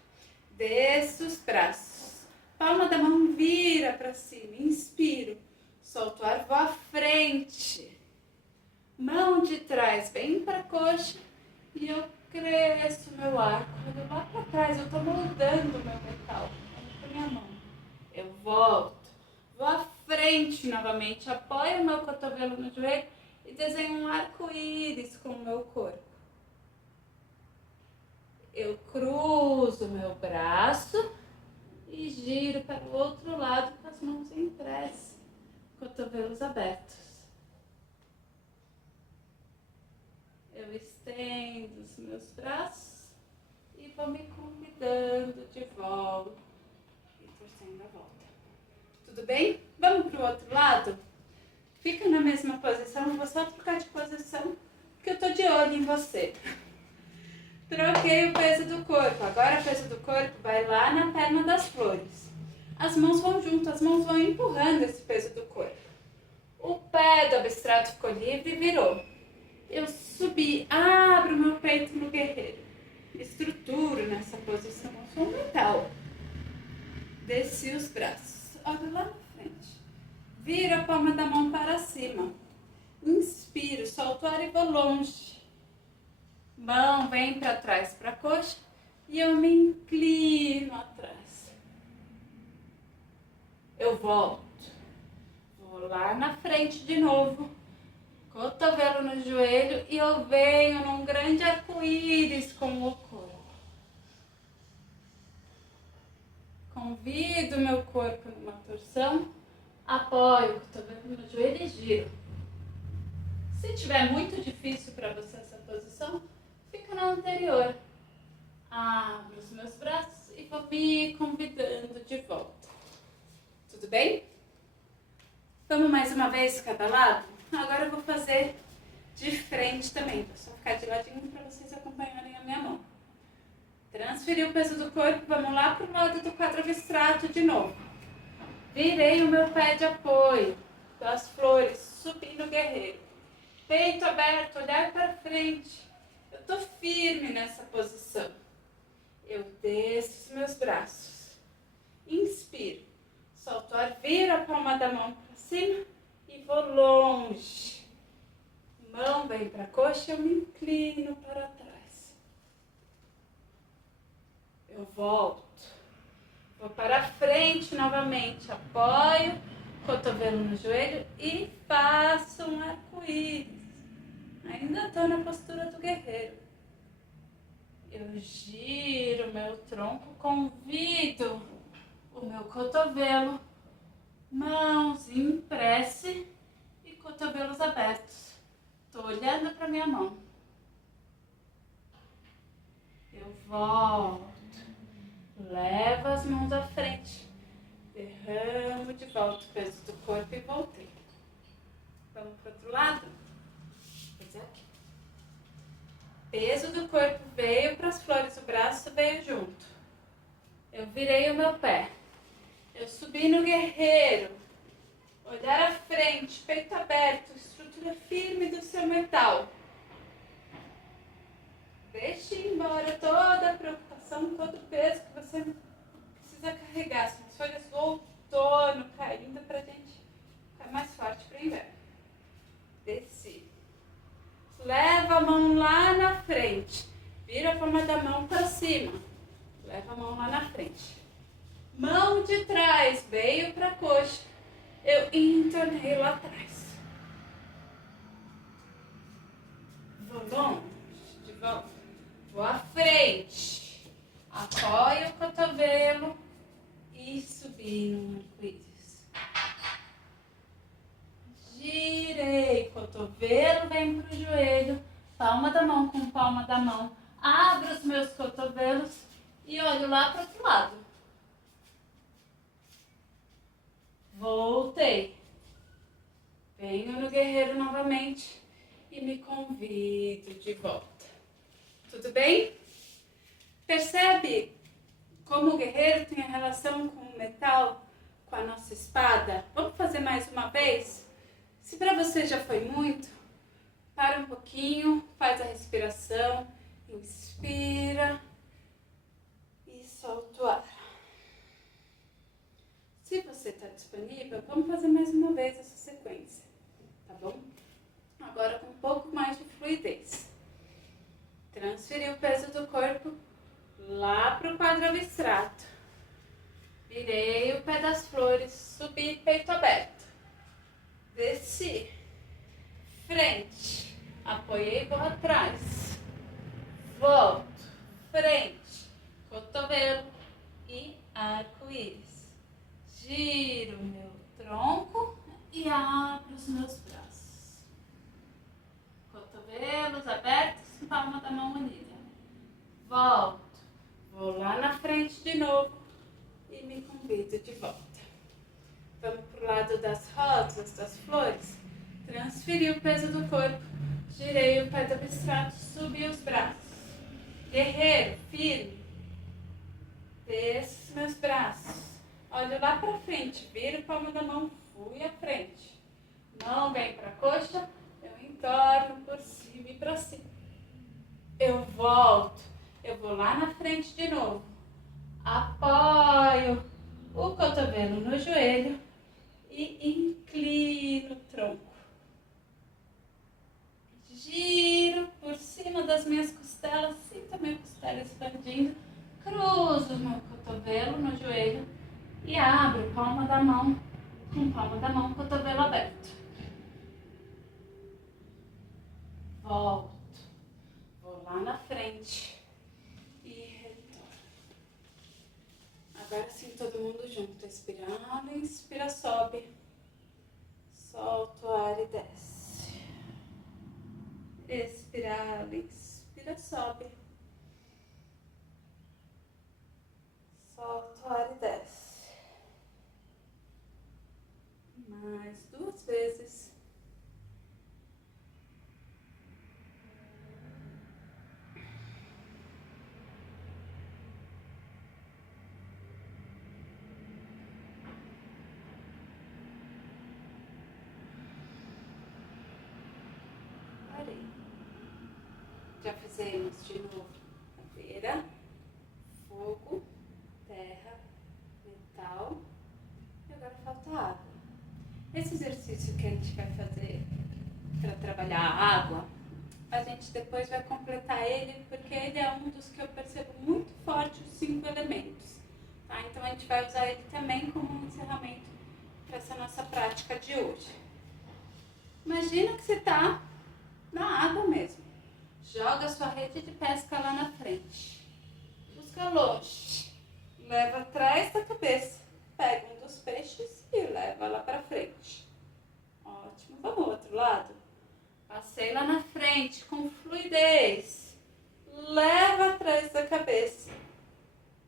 Desço os braços. Palma da mão vira para cima. Inspiro. Solto o ar, vou à frente. Mão de trás bem para a coxa. E eu cresço o meu arco. Olho lá para trás. Eu estou moldando o meu metal. Olho com a minha mão. Eu volto. Vou à frente novamente, apoio o meu cotovelo no joelho e desenho um arco-íris com o meu corpo. Eu cruzo o meu braço e giro para o outro lado com as mãos em prece, cotovelos abertos. Eu estendo os meus braços e vou me convidando de volta e torcendo a volta. Tudo bem? Vamos para o outro lado? Fica na mesma posição, eu vou só trocar de posição, porque eu tô de olho em você. Troquei o peso do corpo, agora o peso do corpo vai lá na perna das flores. As mãos vão junto, as mãos vão empurrando esse peso do corpo. O pé do abstrato ficou livre e virou. Eu subi, abro meu peito no guerreiro. Estruturo nessa posição, eu sou um metal. Desci os braços. Olho lá na frente. Viro a palma da mão para cima. Inspiro, solto o ar e vou longe. Mão vem para trás, para a coxa. E eu me inclino atrás. Eu volto. Vou lá na frente de novo. Cotovelo no joelho e eu venho num grande arco-íris com o corpo. Convido o meu corpo numa torção, apoio o cotovelo no joelho e giro. Se tiver muito difícil para você essa posição, fica na anterior. Abro os meus braços e vou me convidando de volta. Tudo bem? Vamos mais uma vez cada lado? Agora eu vou fazer de frente também. Vou só ficar de ladinho para vocês acompanharem a minha mão. Transferir o peso do corpo, vamos lá para o lado do quadriceps de novo. Virei o meu pé de apoio das flores, subi no guerreiro. Peito aberto, olhar para frente. Eu tô firme nessa posição. Eu desço os meus braços. Inspiro. Solto o ar, viro a palma da mão para cima e vou longe. Mão vem para a coxa, eu me inclino para trás. Eu volto. Vou para frente novamente. Apoio o cotovelo no joelho e faço um arco-íris. Ainda estou na postura do guerreiro. Eu giro meu tronco, convido o meu cotovelo, mãos em prece e cotovelos abertos. Estou olhando para minha mão. Eu volto, levo as mãos à frente, derramo de volta o peso do corpo e voltei. Vamos para o outro lado? Pois é aqui. Peso do corpo veio para as flores, o braço veio junto. Eu virei o meu pé. Eu subi no guerreiro. Olhar à frente, peito aberto, estrutura firme do seu metal. Deixe embora toda a preocupação, todo o peso que você precisa carregar. São as folhas do outono caindo para a gente ficar mais forte para o inverno. Desci. Leva a mão lá na frente. Vira a palma da mão para cima. Leva a mão lá na frente. Mão de trás, veio para a coxa. Eu entornei lá atrás. Vou longe, de volta. Vou à frente. Apoio o cotovelo e subi no arco-íris. Girei, cotovelo vem pro joelho, palma da mão com palma da mão. Abro os meus cotovelos e olho lá para o outro lado. Voltei. Venho no guerreiro novamente e me convido de volta. Tudo bem? Percebe como o guerreiro tem a relação com o metal, com a nossa espada? Vamos fazer mais uma vez? Se para você já foi muito, para um pouquinho, faz a respiração, inspira e solta o ar. Se você está disponível, vamos fazer mais uma vez essa sequência, tá bom? Agora com um pouco mais de fluidez. Transferir o peso do corpo lá para o quadro abstrato. Virei o pé das flores, subi peito aberto. Desci. Frente. Apoiei, vou atrás. Volto. Frente. Cotovelo e arco-íris. Giro meu tronco e abro os meus braços. Cotovelos abertos, palma da mão unida. Volto. Vou lá na frente de novo e me convido de volta. Vamos para o lado das rosas, das flores. Transferi o peso do corpo. Girei o pé do abstrato, subi os braços. Guerreiro, firme. Desço os meus braços. Olho lá para frente, viro a palma da mão, fui à frente. Mão vem para a coxa, eu entorno por cima e para cima. Eu volto, eu vou lá na frente de novo. Apoio o cotovelo no joelho e inclino o tronco. Giro por cima das minhas costelas, sinto a minha costela expandindo. Cruzo o meu cotovelo no joelho e abro palma da mão com palma da mão, cotovelo aberto. Volto, vou lá na frente e retorno. Agora sim, todo mundo junto. Expirando, inspira, sobe. Solta o ar e desce. Expirando, inspira, sobe. Solta o ar e desce. Mais 2 vezes. areia. Já fizemos de novo caveira, fogo, terra, metal e agora falta água. Esse exercício que a gente vai fazer para trabalhar a água, a gente depois vai completar ele porque ele é um dos que eu percebo muito forte, os 5 elementos. Tá? Então a gente vai usar ele também como um encerramento para essa nossa prática de hoje. Imagina que você está na água mesmo. Joga sua rede de pesca lá na frente. Busca longe. Leva atrás da cabeça. Pega um dos peixes e leva lá para frente. Ótimo. Vamos ao outro lado? Passei lá na frente com fluidez. Leva atrás da cabeça.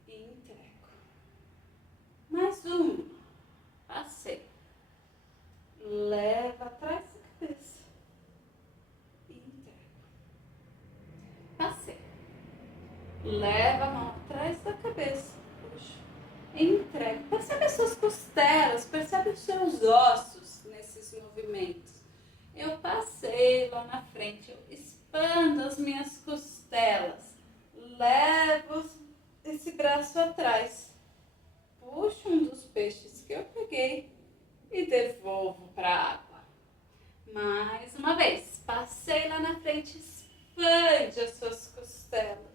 E entrego. Mais uma. Passei. Leva atrás da cabeça. E entrego. Passei. Leva a mão atrás da cabeça. Puxa. Entrego. Percebe as suas costelas. Percebe os seus ossos nesses movimentos. Eu passei lá na frente. Eu expando as minhas costelas. Levo esse braço atrás. Puxo um dos peixes que eu peguei e devolvo para a água. Mais uma vez. Passei lá na frente. Expande as suas costelas.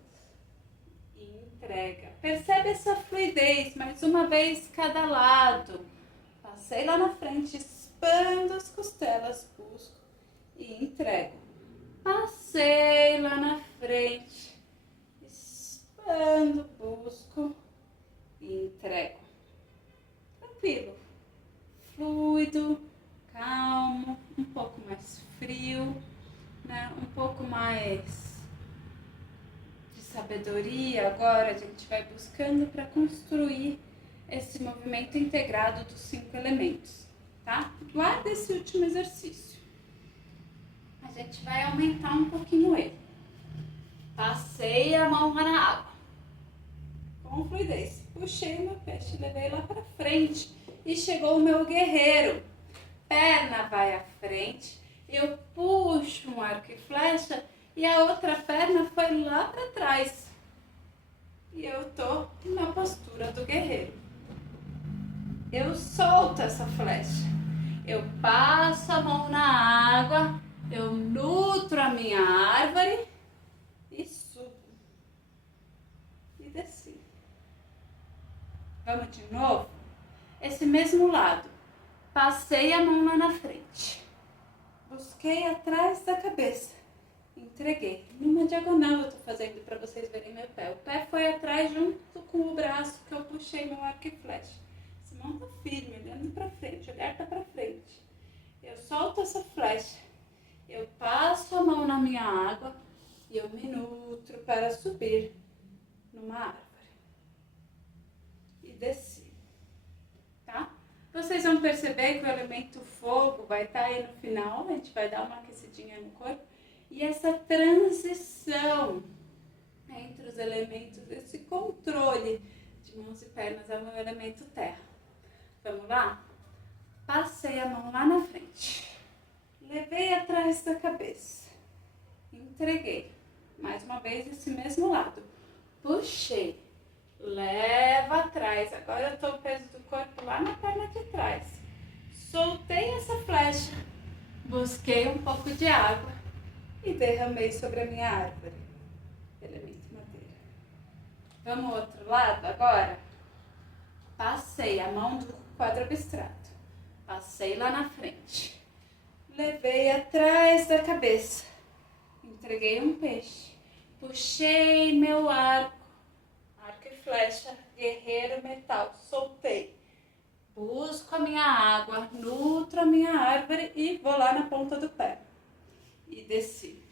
E entrega. Percebe essa fluidez. Mais uma vez cada lado. Passei lá na frente. Expando as costelas. Busco e entrego. Passei lá na frente. Expando. Busco e entrego. Tranquilo. Fluido, calmo, um pouco mais frio, né? Um pouco mais de sabedoria. Agora a gente vai buscando para construir esse movimento integrado dos 5 elementos, tá? Guarda esse último exercício. A gente vai aumentar um pouquinho ele. Passei a mão lá na água. Com fluidez. Puxei meu peixe, levei lá para frente. E chegou o meu guerreiro. Perna vai à frente, eu puxo um arco e flecha e a outra perna foi lá para trás. E eu tô na postura do guerreiro. Eu solto essa flecha. Eu passo a mão na água, eu nutro a minha árvore e subo. E desci. Vamos de novo? Esse mesmo lado. Passei a mão lá na frente. Busquei atrás da cabeça. Entreguei. Numa diagonal eu tô fazendo para vocês verem meu pé. O pé foi atrás junto com o braço que eu puxei meu arco e flecha. Essa mão tá firme, olhando para frente. O olhar tá para frente. Eu solto essa flecha. Eu passo a mão na minha água e eu me nutro para subir numa árvore. E desci. Tá? Vocês vão perceber que o elemento fogo vai estar aí no final, a gente vai dar uma aquecidinha no corpo. E essa transição entre os elementos, esse controle de mãos e pernas é o meu elemento terra. Vamos lá? Passei a mão lá na frente. Levei atrás da cabeça. Entreguei. Mais uma vez esse mesmo lado. Puxei. Leva atrás. Agora eu tô o peso do corpo lá na perna de trás. Soltei essa flecha. Busquei um pouco de água e derramei sobre a minha árvore. Elemento madeira. Vamos ao outro lado agora? Passei a mão do quadro abstrato. Passei lá na frente. Levei atrás da cabeça. Entreguei um peixe. Puxei meu arco e flecha, guerreiro metal, soltei. Busco a minha água, nutro a minha árvore e vou lá na ponta do pé. E desci.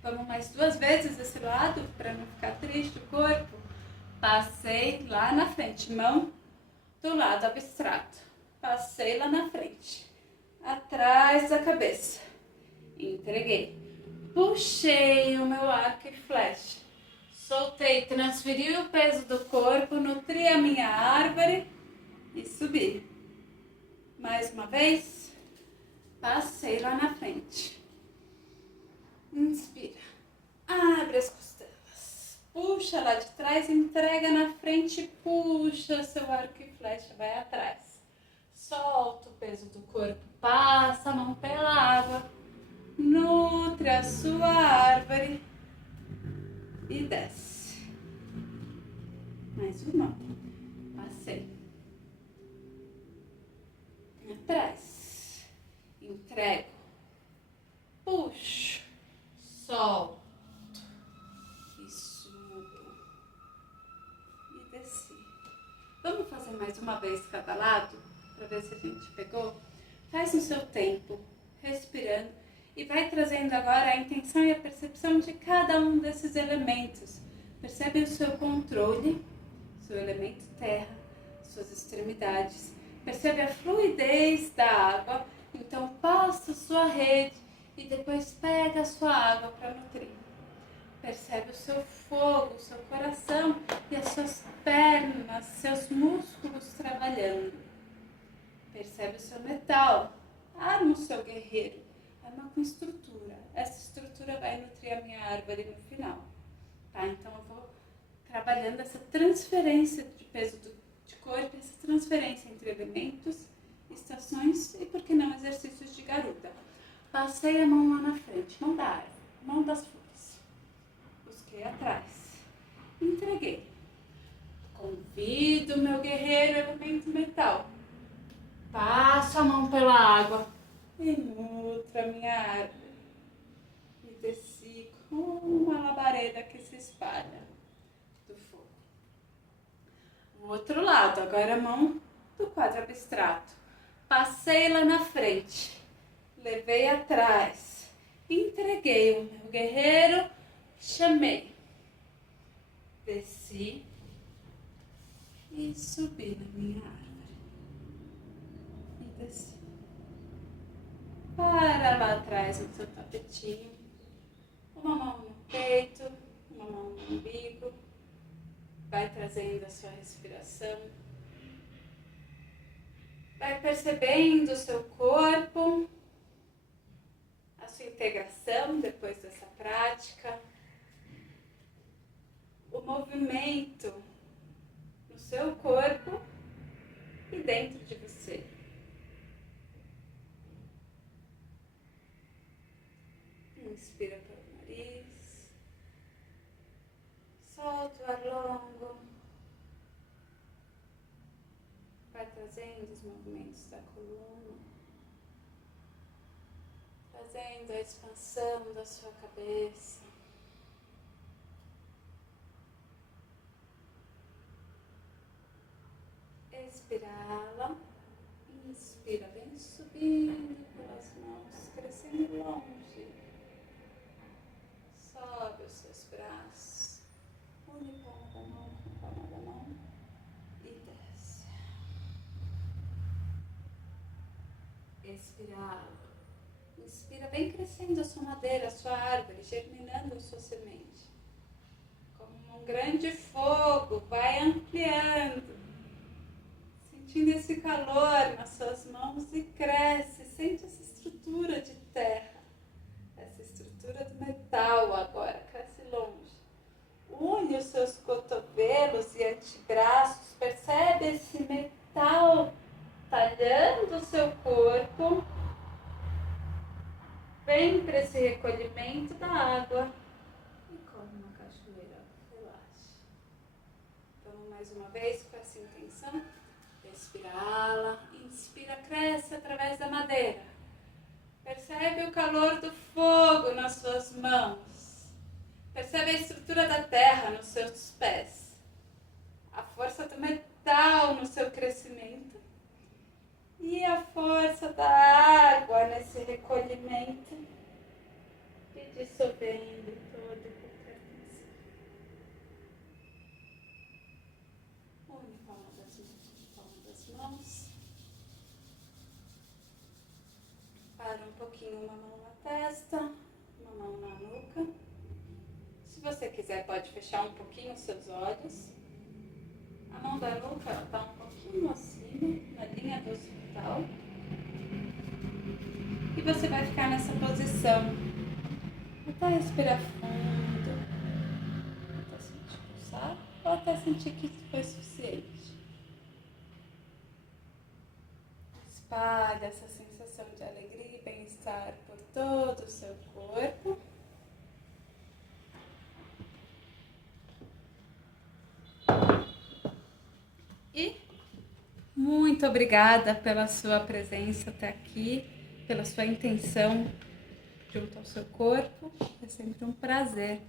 Vamos mais 2 vezes desse lado, para não ficar triste o corpo. Passei lá na frente, mão do lado abstrato. Passei lá na frente, atrás da cabeça. Entreguei. Puxei o meu arco e flecha. Soltei, transferi o peso do corpo, nutri a minha árvore e subi. Mais uma vez, passei lá na frente. puxa lá de trás, entrega na frente, puxa seu arco e flecha, vai atrás. Solta o peso do corpo, passa a mão pela água, nutre a sua árvore e desce. Mais uma. Passei. Atrás. Entrego. Puxo. Solto. E subo. E desci. Vamos fazer mais uma vez cada lado? Para ver se a gente pegou? Faz no seu tempo. Respirando. E vai trazendo agora a intenção e a percepção de cada um desses elementos. Percebe o seu controle, seu elemento terra, suas extremidades. Percebe a fluidez da água. Então passa a sua rede e depois pega a sua água para nutrir. Percebe o seu fogo, o seu coração e as suas pernas, seus músculos trabalhando. Percebe o seu metal. Arma o seu guerreiro. Arma com estrutura. Essa estrutura vai nutrir a minha árvore no final. Tá? Então eu vou trabalhando essa transferência de peso de corpo, essa transferência entre elementos, estações e, por que não, exercícios de garuda. Passei a mão lá na frente, mão da árvore, mão das flores. Busquei atrás. Entreguei. Convido meu guerreiro, elemento metal. Passo a mão pela água e nutro a minha árvore. E desci com uma labareda que se espalha do fogo. O outro lado, agora a mão do quadro abstrato. Passei lá na frente, levei atrás, entreguei o meu guerreiro, chamei, desci e subi na minha árvore. E desci. Para lá atrás no seu tapetinho, uma mão no peito, uma mão no umbigo, vai trazendo a sua respiração. Vai percebendo o seu corpo, a sua integração depois dessa prática, o movimento no seu corpo e dentro de você. Inspira pelo nariz, solta o ar longo. Vai trazendo os movimentos da coluna, trazendo a expansão da sua cabeça. Expirá-la, inspira bem subindo pelas mãos, crescendo longe. Sobe os seus braços, une palma da mão com palma da mão e desce. Expirá-la. Inspira bem crescendo a sua madeira, a sua árvore, germinando a sua semente. Como um grande fogo, vai ampliando. Sentindo esse calor nas suas mãos e cresce. Sente essa estrutura de terra. Essa estrutura do metal agora, cresce longe. Une os seus cotovelos e antebraços. Percebe esse metal talhando o seu corpo. Vem para esse recolhimento da água e como uma cachoeira, relaxa. Então, mais uma vez, com essa intenção, respirá-la, inspira, cresce através da madeira. Percebe o calor do fogo nas suas mãos. Percebe a estrutura da terra nos seus pés. A força do metal no seu crescimento. E a força da água nesse recolhimento e dissolvendo todo o pertence. Une palma das mãos. Para um pouquinho uma mão na testa, uma mão na nuca. Se você quiser, pode fechar um pouquinho os seus olhos. A mão da nuca está um pouquinho acima, na linha do hospital. E você vai ficar nessa posição. Até respirar fundo. Até sentir o até sentir que foi suficiente. Espalhe essa sensação de alegria e bem-estar por todo o seu corpo. E muito obrigada pela sua presença até aqui, pela sua intenção junto ao seu corpo. É sempre um prazer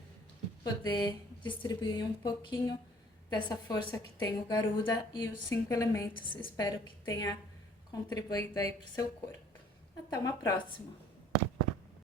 poder distribuir um pouquinho dessa força que tem o Garuda e os 5 elementos. Espero que tenha contribuído aí para o seu corpo. Até uma próxima!